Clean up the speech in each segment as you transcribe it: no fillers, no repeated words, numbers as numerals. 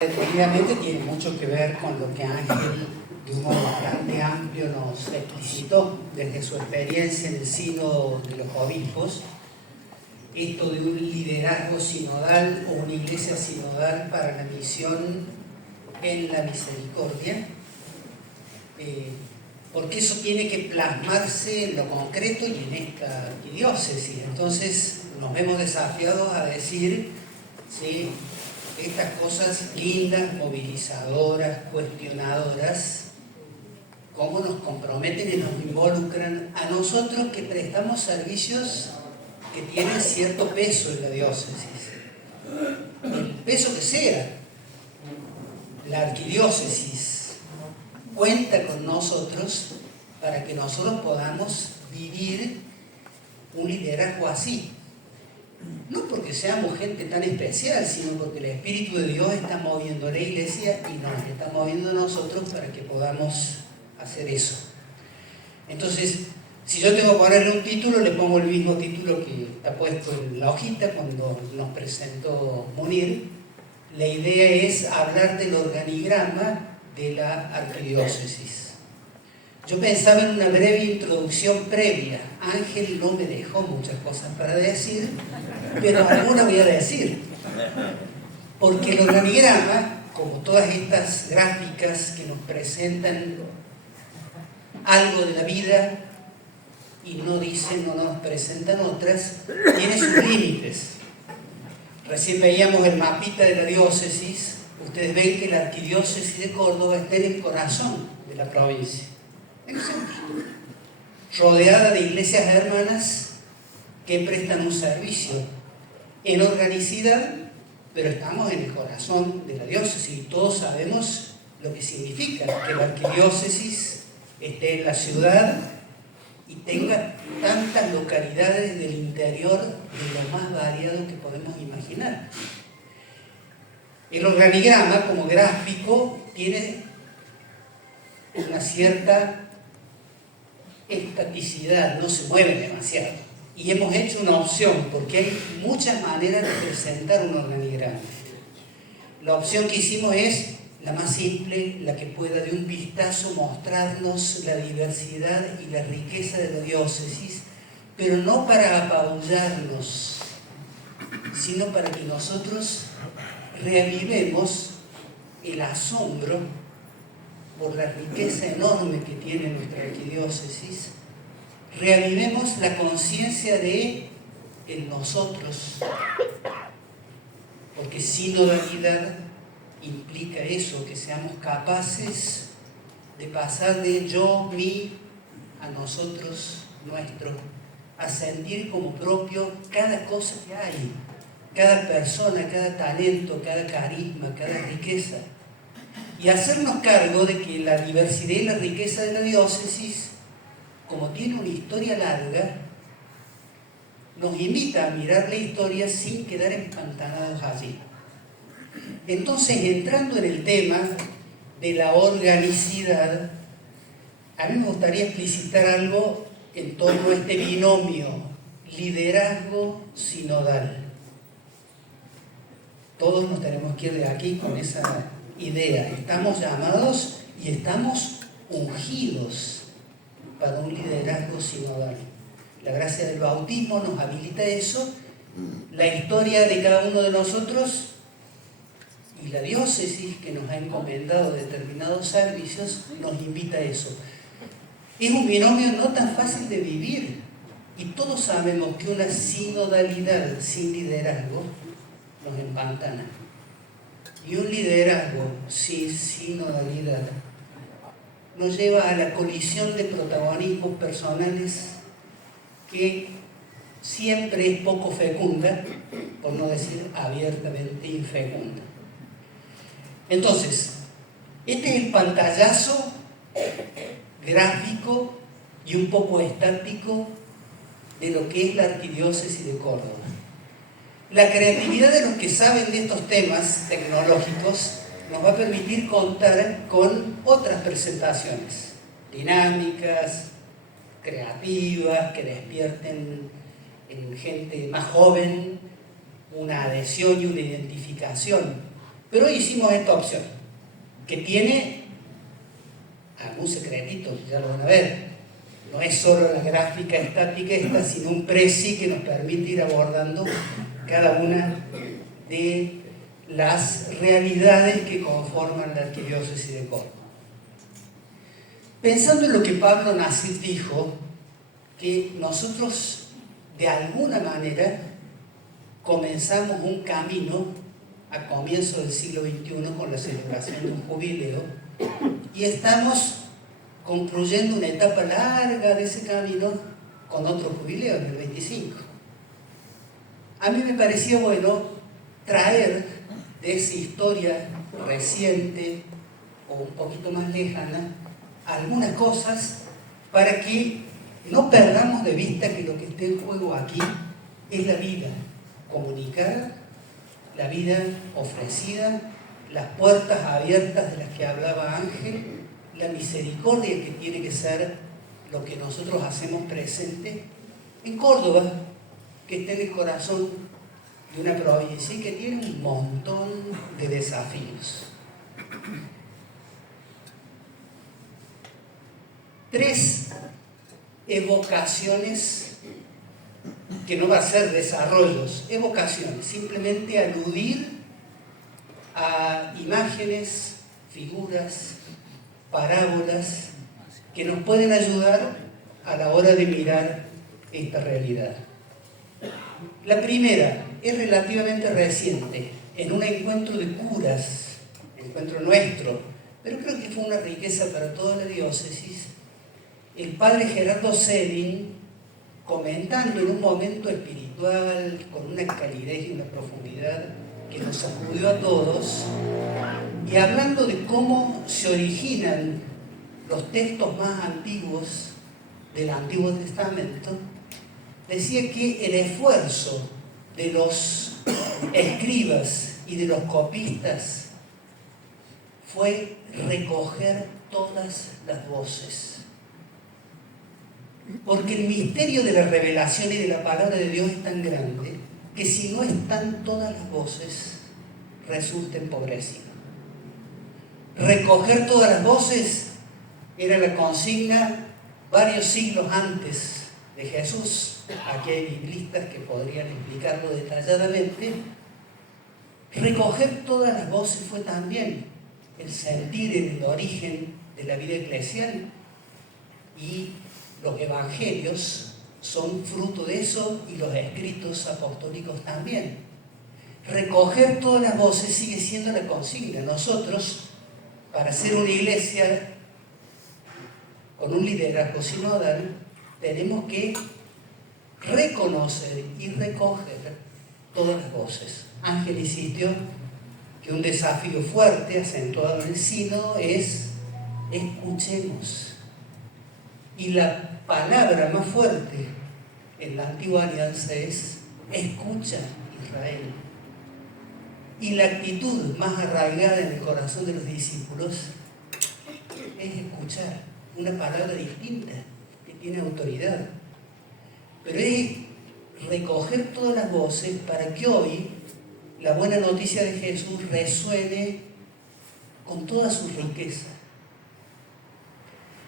Definitivamente tiene mucho que ver con lo que Ángel, de un modo bastante amplio, nos explicitó desde su experiencia en el sínodo de los obispos, esto de un liderazgo sinodal o una iglesia sinodal para la misión en la misericordia, porque eso tiene que plasmarse en lo concreto y en esta arquidiócesis. Entonces nos vemos desafiados a decir, ¿sí?, estas cosas lindas, movilizadoras, cuestionadoras, cómo nos comprometen y nos involucran a nosotros que prestamos servicios que tienen cierto peso en la diócesis. El peso que sea, la arquidiócesis cuenta con nosotros para que nosotros podamos vivir un liderazgo así. No porque seamos gente tan especial, sino porque el Espíritu de Dios está moviendo la iglesia y nos está moviendo a nosotros para que podamos hacer eso. Entonces, si yo tengo que ponerle un título, le pongo el mismo título que está puesto en la hojita cuando nos presentó Munir. La idea es hablar del organigrama de la arquidiócesis. Yo pensaba en una breve introducción previa. Ángel no me dejó muchas cosas para decir, pero alguna voy a decir. Porque el organigrama, como todas estas gráficas que nos presentan algo de la vida y no dicen o no nos presentan otras, tiene sus límites. Recién veíamos el mapita de la diócesis. Ustedes ven que la arquidiócesis de Córdoba está en el corazón de la provincia, en el centro, rodeada de iglesias hermanas que prestan un servicio en organicidad, pero estamos en el corazón de la diócesis y todos sabemos lo que significa que la arquidiócesis esté en la ciudad y tenga tantas localidades del interior de lo más variado que podemos imaginar. El organigrama como gráfico tiene una cierta estaticidad, no se mueve demasiado. Y hemos hecho una opción, porque hay muchas maneras de presentar un organigrama. La opción que hicimos es la más simple, la que pueda de un vistazo mostrarnos la diversidad y la riqueza de la diócesis, pero no para apabullarnos, sino para que nosotros reavivemos el asombro por la riqueza enorme que tiene nuestra arquidiócesis, reavivemos la conciencia de el nosotros, porque sinodalidad implica eso, que seamos capaces de pasar de yo, mí, a nosotros, nuestro, a sentir como propio cada cosa que hay, cada persona, cada talento, cada carisma, cada riqueza, y hacernos cargo de que la diversidad y la riqueza de la diócesis, como tiene una historia larga, nos invita a mirar la historia sin quedar empantanados allí. Entonces, entrando en el tema de la organicidad, a mí me gustaría explicitar algo en torno a este binomio liderazgo sinodal. Todos nos tenemos que ir de aquí con esa idea. Estamos llamados y estamos ungidos para un liderazgo sinodal. La gracia del bautismo nos habilita eso. La historia de cada uno de nosotros y la diócesis que nos ha encomendado determinados servicios nos invita a eso. Es un binomio no tan fácil de vivir y todos sabemos que una sinodalidad sin liderazgo nos empantana. Y un liderazgo sin sinodalidad nos lleva a la colisión de protagonismos personales que siempre es poco fecunda, por no decir abiertamente infecunda. Entonces, este es el pantallazo gráfico y un poco estático de lo que es la arquidiócesis de Córdoba. La creatividad de los que saben de estos temas tecnológicos nos va a permitir contar con otras presentaciones dinámicas, creativas, que despierten en gente más joven una adhesión y una identificación Pero hoy hicimos esta opción, que tiene algún secretito, ya lo van a ver. No es solo la gráfica estática esta, sino un preci que nos permite ir abordando cada una de las realidades que conforman la arquidiócesis de Córdoba. Pensando en lo que Pablo Nasif dijo, que nosotros de alguna manera comenzamos un camino a comienzos del siglo XXI con la celebración de un jubileo y estamos concluyendo una etapa larga de ese camino con otro jubileo en el 25. A mí me parecía bueno traer de esa historia reciente o un poquito más lejana algunas cosas para que no perdamos de vista que lo que está en juego aquí es la vida comunicada, la vida ofrecida, las puertas abiertas de las que hablaba Ángel, la misericordia que tiene que ser lo que nosotros hacemos presente en Córdoba, que está en el corazón de una provincia y que tiene un montón de desafíos. 3 evocaciones, que no va a ser desarrollos, evocaciones, simplemente aludir a imágenes, figuras, parábolas que nos pueden ayudar a la hora de mirar esta realidad. La primera es relativamente reciente, en un encuentro de curas, encuentro nuestro, pero creo que fue una riqueza para toda la diócesis. El padre Gerardo Sedin, comentando en un momento espiritual, con una calidez y una profundidad que nos sacudió a todos, y hablando de cómo se originan los textos más antiguos del Antiguo Testamento, decía que el esfuerzo de los escribas y de los copistas fue recoger todas las voces. Porque el misterio de la revelación y de la palabra de Dios es tan grande que si no están todas las voces, resulta empobrecido. Recoger todas las voces era la consigna varios siglos antes de Jesús. Aquí hay biblistas que podrían explicarlo detalladamente. Recoger todas las voces fue también el sentir en el origen de la vida eclesial, y los evangelios son fruto de eso y los escritos apostólicos también. Recoger todas las voces sigue siendo la consigna. Nosotros, para ser una iglesia con un liderazgo sinodal, tenemos que reconocer y recoger todas las voces. Ángel insistió que un desafío fuerte, acentuado en el sínodo, es escuchemos. Y la palabra más fuerte en la antigua alianza es escucha, Israel. Y la actitud más arraigada en el corazón de los discípulos es escuchar, una palabra distinta, que tiene autoridad. Pero es recoger todas las voces para que hoy la buena noticia de Jesús resuene con toda su riqueza.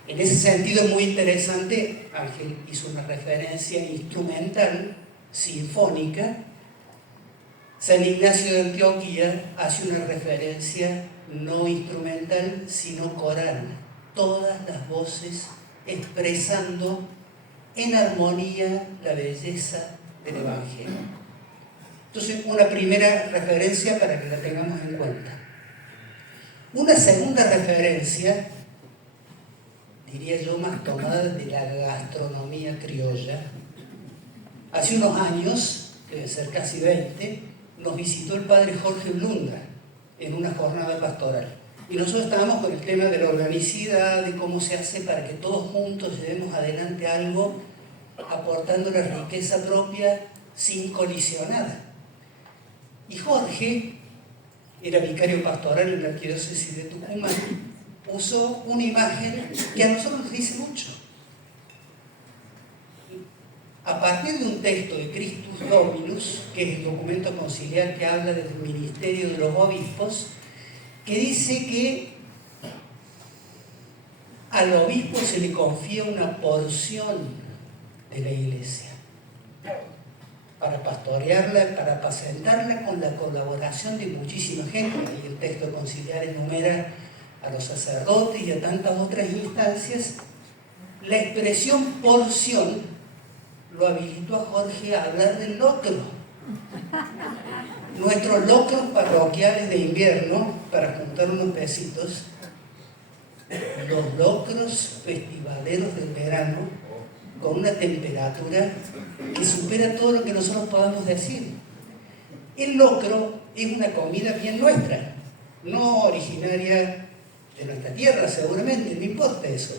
En ese sentido es muy interesante, Ángel hizo una referencia instrumental, sinfónica. San Ignacio de Antioquía hace una referencia no instrumental, sino coral. Todas las voces expresando en armonía la belleza del Evangelio. Entonces, una primera referencia para que la tengamos en cuenta. Una segunda referencia, diría yo, más tomada de la gastronomía criolla. Hace unos años, debe ser casi 20, nos visitó el padre Jorge Blunda en una jornada pastoral. Y nosotros estábamos con el tema de la organicidad, de cómo se hace para que todos juntos llevemos adelante algo, aportando la riqueza propia sin colisionar. Y Jorge era vicario pastoral en la arquidiócesis de Tucumán, usó una imagen que a nosotros nos dice mucho. a partir de un texto de Christus Dominus, que es el documento conciliar que habla del ministerio de los obispos, que dice que al obispo se le confía una porción de la iglesia para pastorearla, para apacentarla con la colaboración de muchísima gente. Y el texto conciliar enumera a los sacerdotes y a tantas otras instancias. La expresión porción lo habilitó a Jorge a hablar del locro. Nuestros locros parroquiales de invierno, para juntar unos pesitos, los locros festivaleros del verano, con una temperatura que supera todo lo que nosotros podamos decir. El locro es una comida bien nuestra, no originaria de nuestra tierra, seguramente, no importa eso,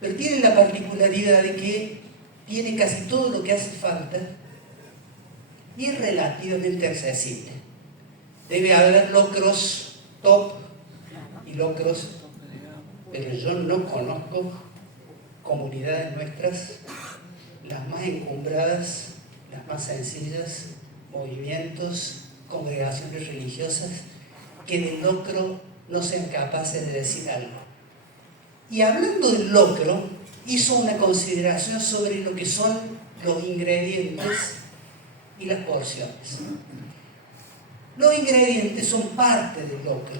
pero tiene la particularidad de que tiene casi todo lo que hace falta y es relativamente accesible. Debe haber locros top y locros, pero yo no conozco comunidades nuestras, las más encumbradas, las más sencillas, movimientos, congregaciones religiosas, que del locro no sean capaces de decir algo. Y hablando del locro, hizo una consideración sobre lo que son los ingredientes y las porciones. Los ingredientes son parte del locro,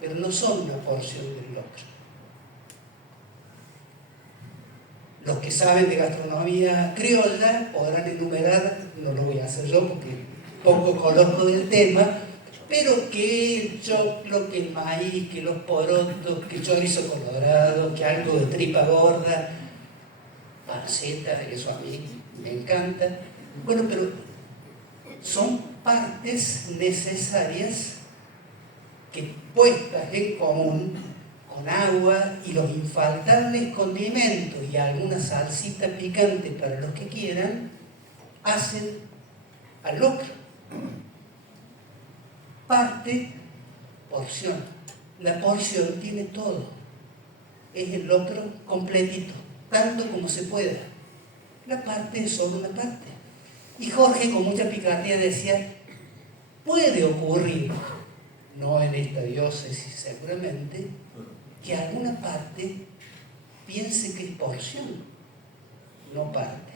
pero no son una porción del locro. Los que saben de gastronomía criolla podrán enumerar, no lo voy a hacer yo porque poco conozco del tema, pero que el choclo, que el maíz, que los porotos, que el chorizo colorado, que algo de tripa gorda, panceta, eso a mí me encanta. Bueno, pero son partes necesarias que puestas en común con agua y los infaltables condimentos y alguna salsita picante para los que quieran, hacen al locro. Parte, porción. La porción tiene todo. Es el locro completito, tanto como se pueda. La parte es solo una parte. Y Jorge, con mucha picardía, decía, puede ocurrir, no en esta diócesis seguramente, que alguna parte piense que es porción, no parte.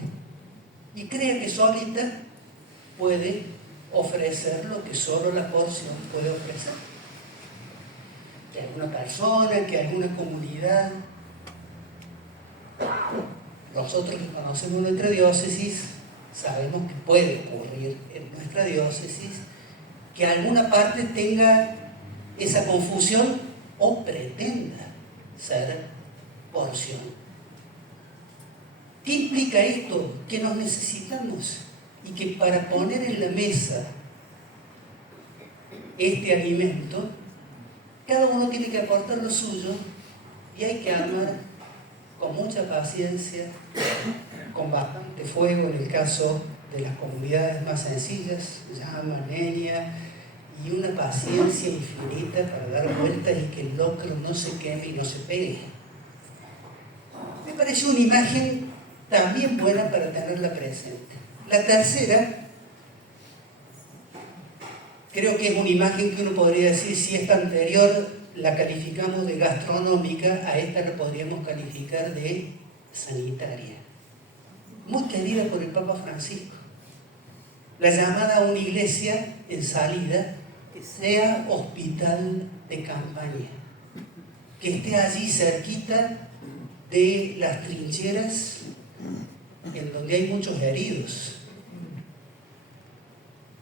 Y crea que solita puede ofrecer lo que solo la porción puede ofrecer. Que alguna persona, que alguna comunidad. Nosotros que conocemos nuestra diócesis sabemos que puede ocurrir en nuestra diócesis que alguna parte tenga esa confusión o pretenda ser porción. ¿Qué implica esto? Que nos necesitamos y que para poner en la mesa este alimento, cada uno tiene que aportar lo suyo y hay que armar con mucha paciencia, con bastante fuego en el caso de las comunidades más sencillas, llama, leña, y una paciencia infinita para dar vueltas y que el locro no se queme y no se pegue. Me parece una imagen también buena para tenerla presente. La tercera, creo que es una imagen que uno podría decir, si esta anterior la calificamos de gastronómica, a esta la podríamos calificar de sanitaria. Muy querida por el Papa Francisco. La llamada a una iglesia en salida que sea hospital de campaña, que esté allí cerquita de las trincheras en donde hay muchos heridos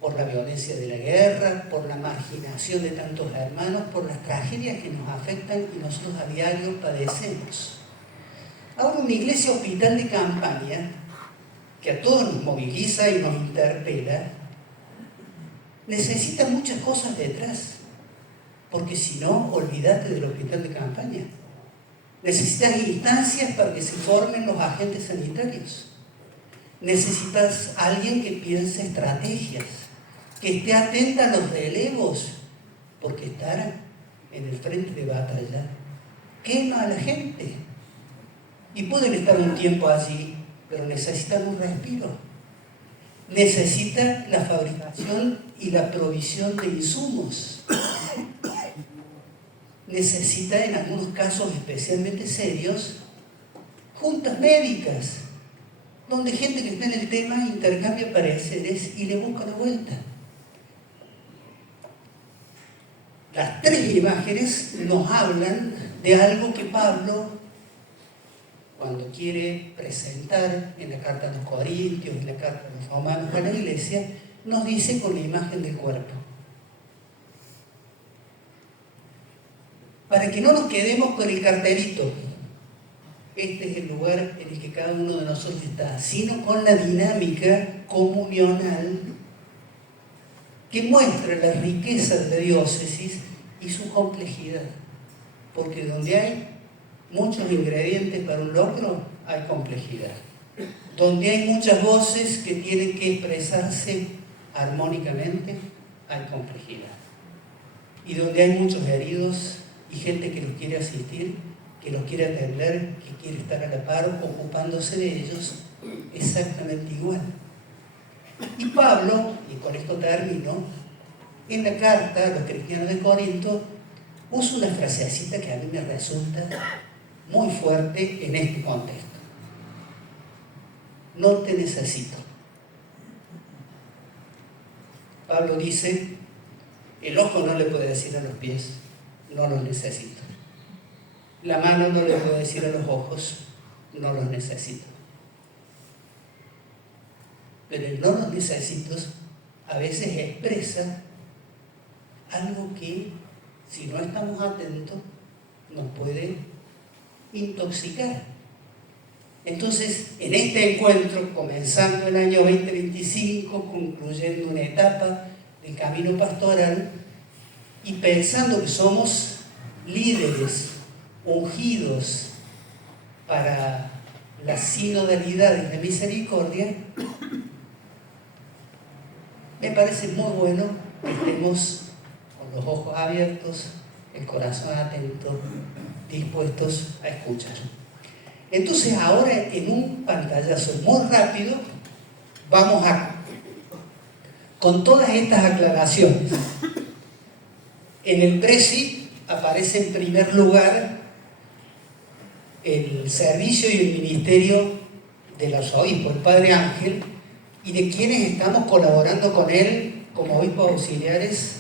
por la violencia de la guerra, por la marginación de tantos hermanos, por las tragedias que nos afectan y nosotros a diario padecemos. Ahora, una iglesia hospital de campaña que a todos nos moviliza y nos interpela, necesita muchas cosas detrás, porque si no, olvídate del hospital de campaña. Necesitas instancias para que se formen los agentes sanitarios. Necesitas alguien que piense estrategias, que esté atenta a los relevos, porque estar en el frente de batalla quema a la gente. Y pueden estar un tiempo allí pero necesitan un respiro. Necesitan la fabricación y la provisión de insumos. Necesita, en algunos casos especialmente serios, juntas médicas, donde gente que está en el tema intercambia pareceres y le busca la vuelta. Las tres imágenes nos hablan de algo que Pablo, cuando quiere presentar en la carta a los Corintios, en la carta a los Romanos, a la iglesia, nos dice con la imagen del cuerpo. Para que no nos quedemos con el cartelito, este es el lugar en el que cada uno de nosotros está, sino con la dinámica comunional que muestra la riqueza de la diócesis y su complejidad. Porque donde hay muchos ingredientes para un logro, hay complejidad. Donde hay muchas voces que tienen que expresarse armónicamente, hay complejidad. Y donde hay muchos heridos y gente que los quiere asistir, que los quiere atender, que quiere estar a la par ocupándose de ellos, exactamente igual. Y Pablo, y con esto termino, en la carta a los cristianos de Corinto usa una frasecita que a mí me resulta muy fuerte en este contexto. No te necesito. Pablo dice, el ojo no le puede decir a los pies, no los necesito. La mano no le puede decir a los ojos, no los necesito. Pero el no los necesito a veces expresa algo que, si no estamos atentos, nos puede intoxicar. Entonces, en este encuentro, comenzando el año 2025, concluyendo una etapa del camino pastoral y pensando que somos líderes ungidos para la sinodalidad y la misericordia, me parece muy bueno que estemos con los ojos abiertos, el corazón atento, dispuestos a escuchar. Entonces ahora, en un pantallazo muy rápido, vamos con todas estas aclaraciones. En el Presi aparece en primer lugar el servicio y el ministerio del arzobispo, el Padre Ángel, y de quienes estamos colaborando con él como obispos auxiliares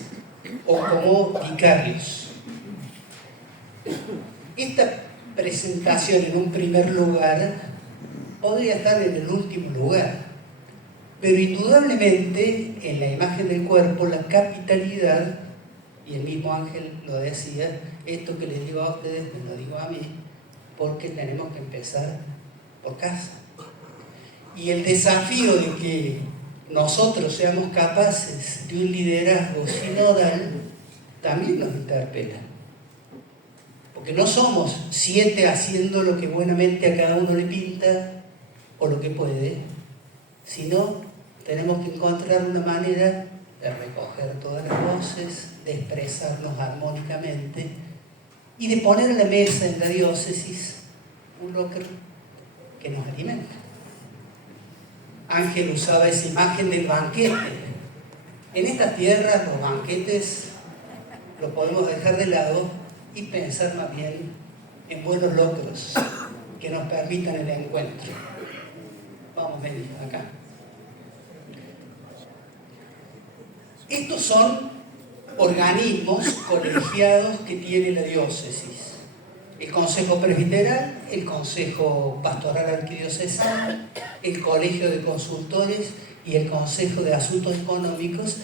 o como vicarios. Esta presentación en un primer lugar podría estar en el último lugar, pero indudablemente en la imagen del cuerpo la capitalidad, y el mismo Ángel lo decía, esto que les digo a ustedes me lo digo a mí, porque tenemos que empezar por casa. Y el desafío de que nosotros seamos capaces de un liderazgo sinodal también nos interpela. Porque no somos 7 haciendo lo que buenamente a cada uno le pinta o lo que puede, sino tenemos que encontrar una manera de recoger todas las voces, de expresarnos armónicamente y de poner a la mesa en la diócesis un locro que nos alimenta. Ángel usaba esa imagen del banquete. En esta tierra los banquetes los podemos dejar de lado y pensar más bien en buenos locros que nos permitan el encuentro. Vamos, venid acá. Estos son organismos colegiados que tiene la diócesis. El Consejo Presbiteral, el Consejo Pastoral Arquidiocesano, el Colegio de Consultores y el Consejo de Asuntos Económicos.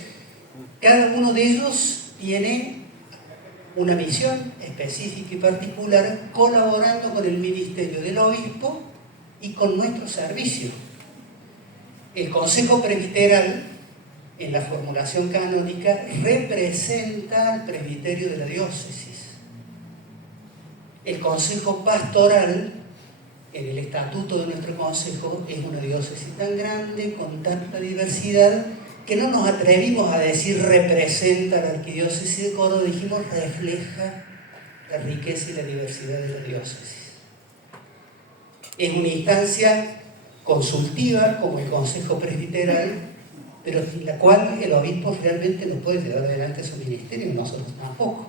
Cada uno de ellos tiene una misión específica y particular, colaborando con el ministerio del obispo y con nuestro servicio. El Consejo Presbiteral, en la formulación canónica, representa al presbiterio de la diócesis. El Consejo Pastoral, en el estatuto de nuestro consejo, es una diócesis tan grande, con tanta diversidad, que no nos atrevimos a decir representa a la arquidiócesis de Córdoba, dijimos refleja la riqueza y la diversidad de la diócesis. Es una instancia consultiva como el Consejo Presbiteral, pero sin la cual el obispo realmente no puede llevar adelante su ministerio, y nosotros tampoco.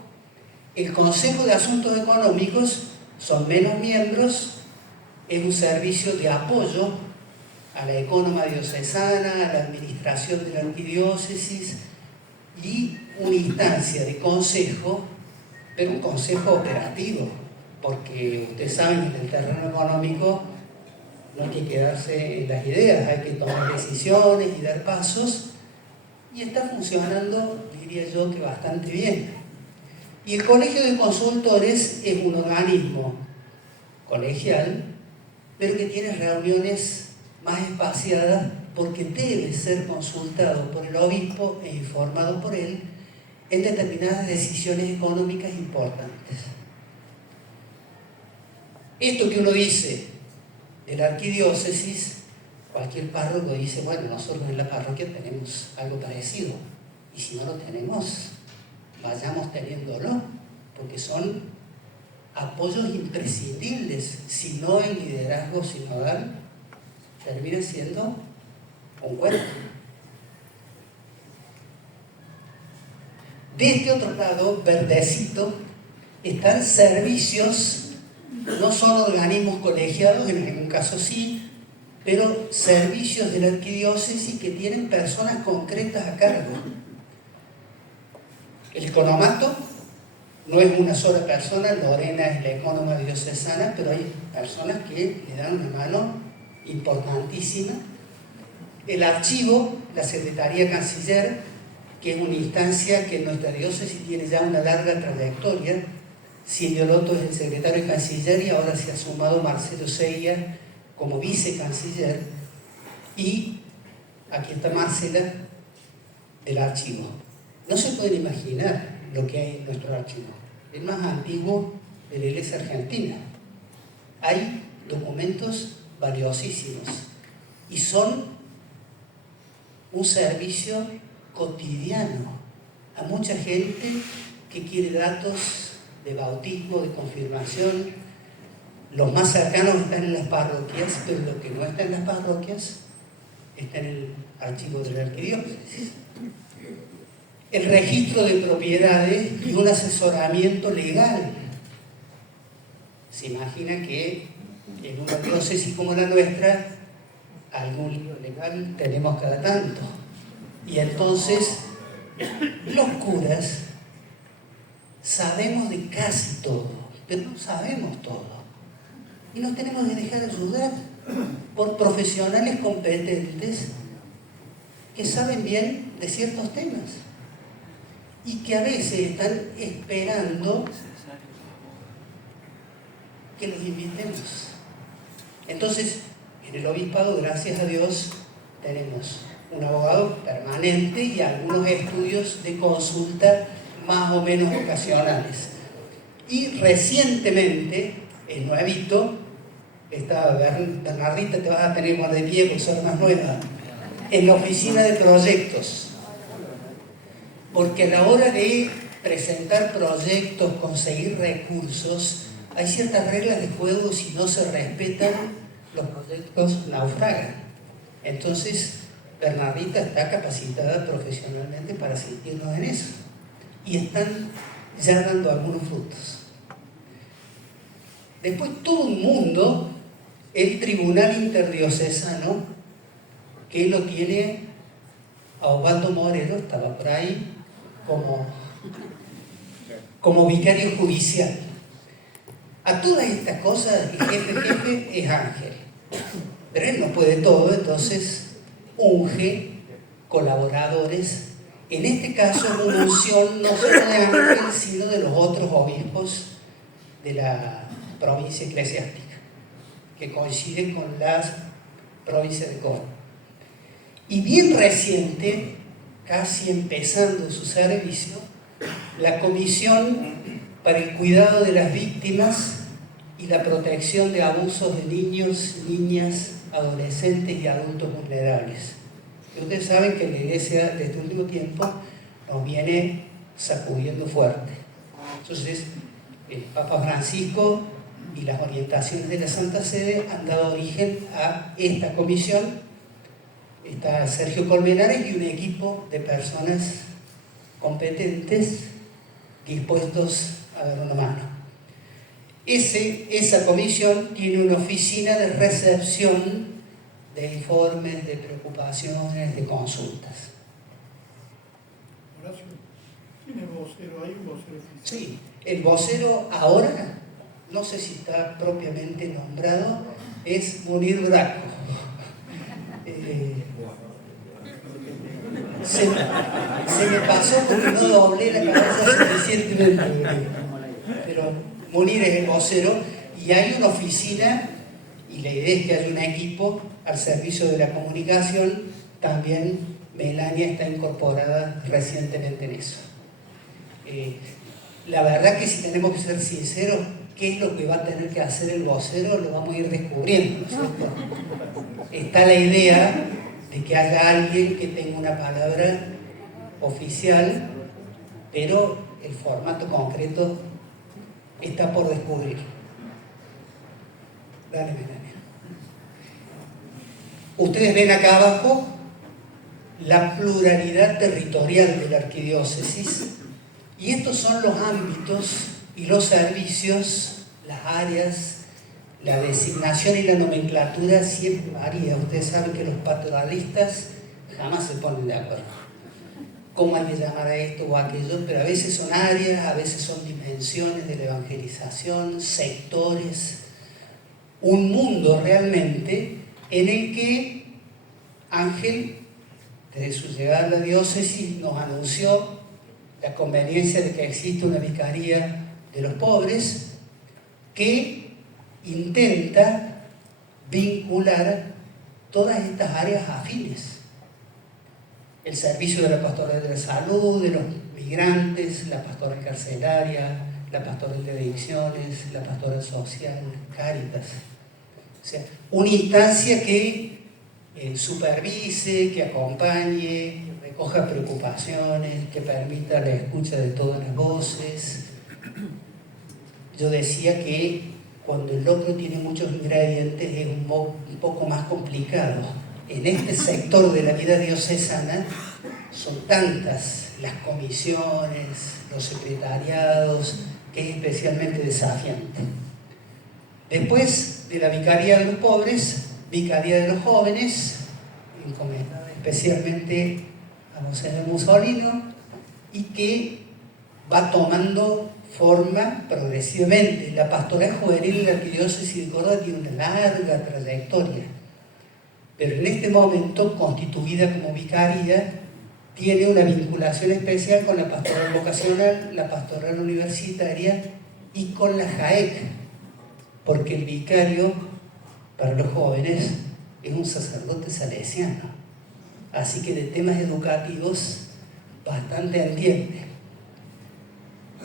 El Consejo de Asuntos Económicos son menos miembros, es un servicio de apoyo a la ecónoma diocesana, a la administración de la arquidiócesis, y una instancia de consejo, pero un consejo operativo, porque ustedes saben que en el terreno económico no hay que quedarse en las ideas, hay que tomar decisiones y dar pasos, y está funcionando, diría yo, que bastante bien. Y el Colegio de Consultores es un organismo colegial, pero que tiene reuniones más espaciadas porque debe ser consultado por el obispo e informado por él en determinadas decisiones económicas importantes. Esto que uno dice de la arquidiócesis, cualquier párroco dice, bueno, nosotros en la parroquia tenemos algo parecido, y si no lo tenemos, vayamos teniéndolo, porque son apoyos imprescindibles, si no el liderazgo sinodal termina siendo un cuerpo. De este otro lado, verdecito, están servicios, no son organismos colegiados, en algún caso sí, pero servicios de la arquidiócesis que tienen personas concretas a cargo. El economato no es una sola persona, Lorena es la ecónoma diocesana, pero hay personas que le dan una mano importantísima. El archivo, la Secretaría Canciller, que es una instancia que en nuestra diócesis tiene ya una larga trayectoria. Silvio Loto es el secretario canciller y ahora se ha sumado Marcelo Seia como vicecanciller. Y aquí está Marcela del archivo. No se pueden imaginar lo que hay en nuestro archivo. Es más antiguo de la Iglesia Argentina. Hay documentos valiosísimos y son un servicio cotidiano a mucha gente que quiere datos de bautismo, de confirmación. Los más cercanos están en las parroquias, pero lo que no está en las parroquias está en el archivo de la arquidiócesis. El registro de propiedades y un asesoramiento legal. Se imagina que en una diócesis como la nuestra, algún libro legal tenemos cada tanto. Y entonces, los curas sabemos de casi todo, pero no sabemos todo. Y nos tenemos que dejar ayudar por profesionales competentes que saben bien de ciertos temas y que a veces están esperando que los invitemos. Entonces, en el obispado, gracias a Dios, tenemos un abogado permanente y algunos estudios de consulta más o menos ocasionales. Y recientemente, en nuevito, Bernardita, te vas a tener más de pie porque sos más nueva, en la oficina de proyectos. Porque a la hora de presentar proyectos, conseguir recursos, hay ciertas reglas de juego, si no se respetan, los proyectos naufragan. Entonces, Bernardita está capacitada profesionalmente para asistirnos en eso. Y están ya dando algunos frutos. Después todo un mundo, el Tribunal Interdiocesano, que lo tiene a Osvaldo Moreno, estaba por ahí, como vicario judicial. A todas estas cosas, el jefe es Ángel. Pero él no puede todo, entonces unge colaboradores. En este caso, una unción no solo de Ángel, sino de los otros obispos de la provincia eclesiástica, que coinciden con la provincia de Córdoba. Y bien reciente, casi empezando su servicio, la Comisión para el Cuidado de las Víctimas y la Protección de Abusos de Niños, Niñas, Adolescentes y Adultos Vulnerables. Y ustedes saben que la Iglesia desde último tiempo nos viene sacudiendo fuerte. Entonces, el Papa Francisco y las orientaciones de la Santa Sede han dado origen a esta comisión. Está Sergio Colmenares y un equipo de personas competentes dispuestos a dar una mano. Esa comisión tiene una oficina de recepción de informes, de preocupaciones, de consultas. Horacio, ¿tiene vocero? ¿Hay un vocero oficial? Sí, el vocero ahora, no sé si está propiamente nombrado, es Munir Braco. Se me pasó porque no doblé la cabeza suficientemente, pero Munir es el vocero y hay una oficina y la idea es que haya un equipo al servicio de la comunicación. También Melania está incorporada recientemente en eso. La verdad que si tenemos que ser sinceros, ¿qué es lo que va a tener que hacer el vocero? Lo vamos a ir descubriendo, ¿no es cierto? Está la idea de que haya alguien que tenga una palabra oficial, pero el formato concreto está por descubrir. Dale, Melania. Ustedes ven acá abajo la pluralidad territorial de la arquidiócesis, y estos son los ámbitos y los servicios, las áreas. La designación y la nomenclatura siempre varía. Ustedes saben que los pastoralistas jamás se ponen de acuerdo. ¿Cómo hay que llamar a esto o a aquello? Pero a veces son áreas, a veces son dimensiones de la evangelización, sectores. Un mundo realmente en el que Ángel, desde su llegada a la diócesis, nos anunció la conveniencia de que existe una vicaría de los pobres que intenta vincular todas estas áreas afines. El servicio de la pastoral de la salud, de los migrantes, la pastoral carcelaria, la pastoral de adicciones, la pastoral social, Cáritas. O sea, una instancia que supervise, que acompañe, que recoja preocupaciones, que permita la escucha de todas las voces. Yo decía que cuando el locro tiene muchos ingredientes es un poco más complicado. En este sector de la vida diocesana son tantas las comisiones, los secretariados, que es especialmente desafiante. Después de la Vicaría de los Pobres, Vicaría de los Jóvenes, encomendada especialmente a Monseñor Musolino, y que va tomando forma progresivamente. La pastoral juvenil en la arquidiócesis de Córdoba tiene una larga trayectoria, pero en este momento, constituida como vicaría, tiene una vinculación especial con la pastoral vocacional, la pastoral universitaria y con la JAEC, porque el vicario para los jóvenes es un sacerdote salesiano, así que de temas educativos bastante entiende.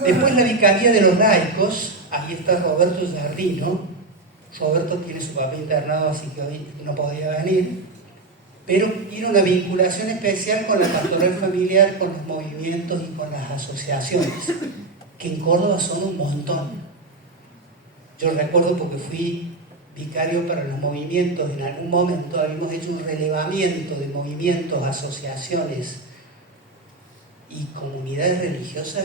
Después la Vicaría de los Laicos, ahí está Roberto Giardino. Roberto tiene su papá internado, así que hoy no podía venir, pero tiene una vinculación especial con la pastoral familiar, con los movimientos y con las asociaciones, que en Córdoba son un montón. Yo recuerdo porque fui vicario para los movimientos, en algún momento habíamos hecho un relevamiento de movimientos, asociaciones y comunidades religiosas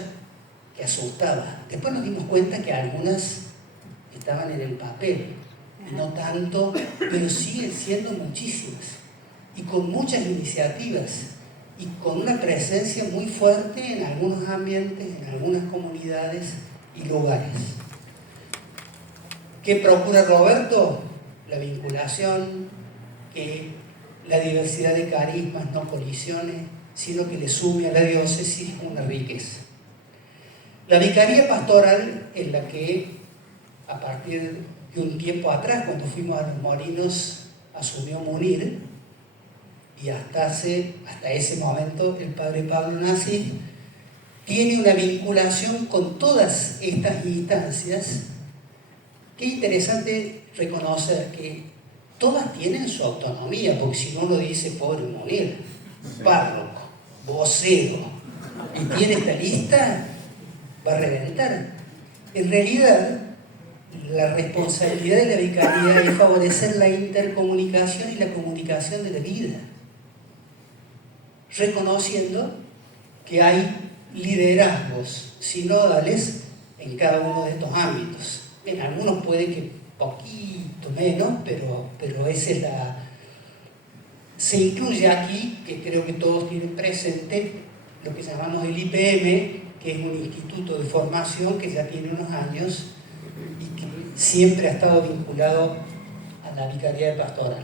que asustaba. Después nos dimos cuenta que algunas estaban en el papel, no tanto, pero siguen siendo muchísimas, y con muchas iniciativas, y con una presencia muy fuerte en algunos ambientes, en algunas comunidades y lugares. ¿Qué procura Roberto? La vinculación, que la diversidad de carismas no colisione, sino que le sume a la diócesis una riqueza. La vicaría pastoral, en la que a partir de un tiempo atrás, cuando fuimos a Los Molinos, asumió Munir, y hasta ese momento el padre Pablo Nassi, tiene una vinculación con todas estas instancias. Qué interesante reconocer que todas tienen su autonomía, porque si no uno dice, pobre Munir, párroco, vocero, y tiene esta lista, va a reventar. En realidad, la responsabilidad de la vicaría es favorecer la intercomunicación y la comunicación de la vida, reconociendo que hay liderazgos sinodales en cada uno de estos ámbitos. En algunos puede que poquito menos, pero esa es la... Se incluye aquí, que creo que todos tienen presente, lo que llamamos el IPM, que es un instituto de formación que ya tiene unos años y que siempre ha estado vinculado a la vicaría de pastoral.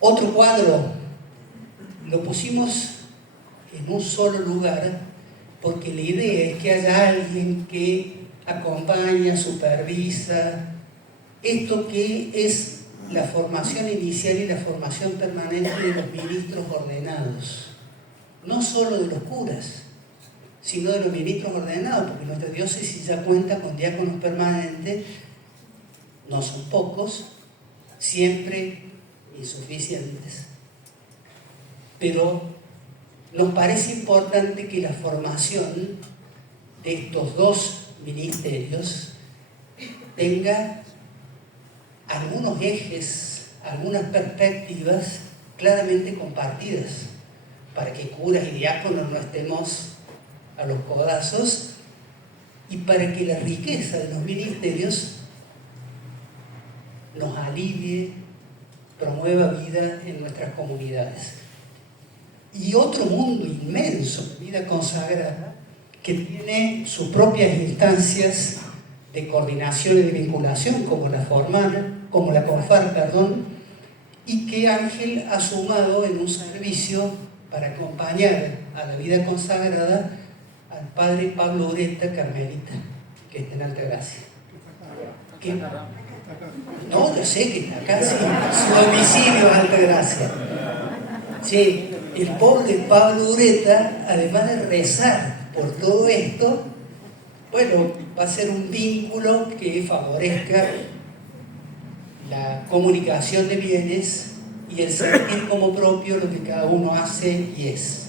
Otro cuadro lo pusimos en un solo lugar porque la idea es que haya alguien que acompaña, supervisa esto que es la formación inicial y la formación permanente de los ministros ordenados, no solo de los curas, sino de los ministros ordenados, porque nuestra diócesis ya cuenta con diáconos permanentes, no son pocos, siempre insuficientes, pero nos parece importante que la formación de estos dos ministerios tenga algunos ejes, algunas perspectivas claramente compartidas, para que curas y diáconos no estemos a los codazos y para que la riqueza de los ministerios nos alivie, promueva vida en nuestras comunidades. Y otro mundo inmenso, vida consagrada, que tiene sus propias instancias de coordinación y de vinculación, como la CONFAR, y que Ángel ha sumado en un servicio para acompañar a la vida consagrada al padre Pablo Ureta, carmelita, que está en Altagracia. No, yo sé que está acá, sí, su domicilio es Altagracia. Sí, el pobre Pablo Ureta, además de rezar por todo esto, bueno, va a ser un vínculo que favorezca la comunicación de bienes y el sentir como propio lo que cada uno hace y es.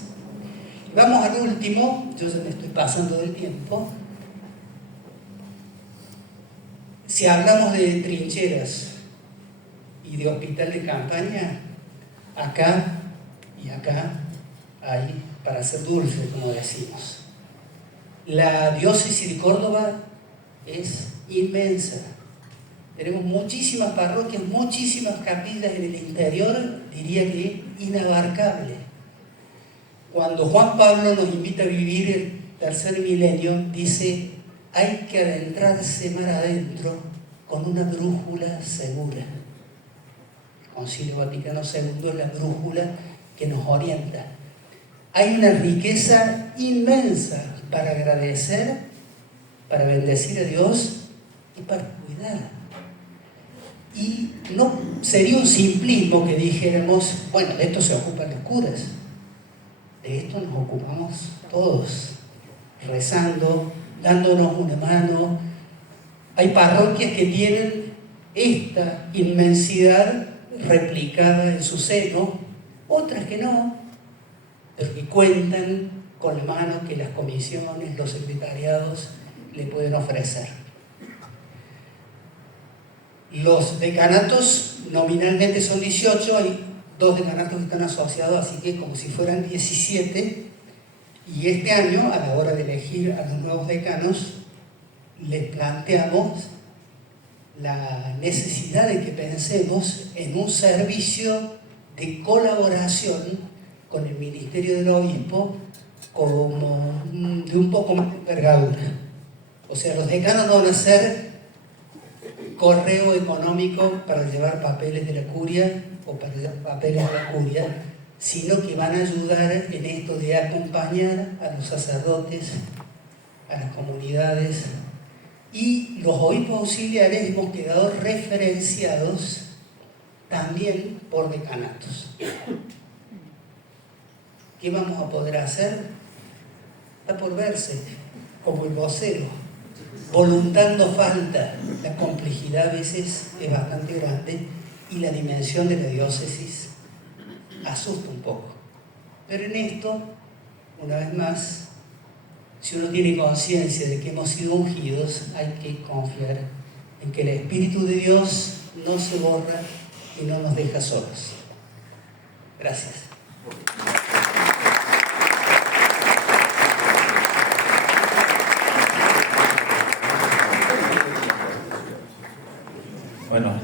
Vamos al último, yo ya me estoy pasando del tiempo. Si hablamos de trincheras y de hospital de campaña, acá y acá hay para hacer dulce, como decimos. La diócesis de Córdoba es inmensa. Tenemos muchísimas parroquias, muchísimas capillas en el interior, diría que inabarcable. Cuando Juan Pablo nos invita a vivir el tercer milenio, dice, hay que adentrarse mar adentro con una brújula segura. El Concilio Vaticano II es la brújula que nos orienta. Hay una riqueza inmensa para agradecer, para bendecir a Dios y para cuidar. Y no sería un simplismo que dijéramos, bueno, de esto se ocupan los curas. De esto nos ocupamos todos, rezando, dándonos una mano. Hay parroquias que tienen esta inmensidad replicada en su seno, otras que no, pero que cuentan con la mano que las comisiones, los secretariados le pueden ofrecer. Los decanatos nominalmente son 18, hay 2 decanatos que están asociados, así que como si fueran 17, y este año, a la hora de elegir a los nuevos decanos, les planteamos la necesidad de que pensemos en un servicio de colaboración con el Ministerio del Obispo como de un poco más de envergadura. O sea, los decanos no van a ser correo económico para llevar papeles de la curia o para llevar papeles de la curia, sino que van a ayudar en esto de acompañar a los sacerdotes, a las comunidades, y los obispos auxiliares hemos quedado referenciados también por decanatos. ¿Qué vamos a poder hacer? Está por verse, como el vocero. Voluntad no falta, la complejidad a veces es bastante grande y la dimensión de la diócesis asusta un poco. Pero en esto, una vez más, si uno tiene conciencia de que hemos sido ungidos, hay que confiar en que el Espíritu de Dios no se borra y no nos deja solos. Gracias. Bueno,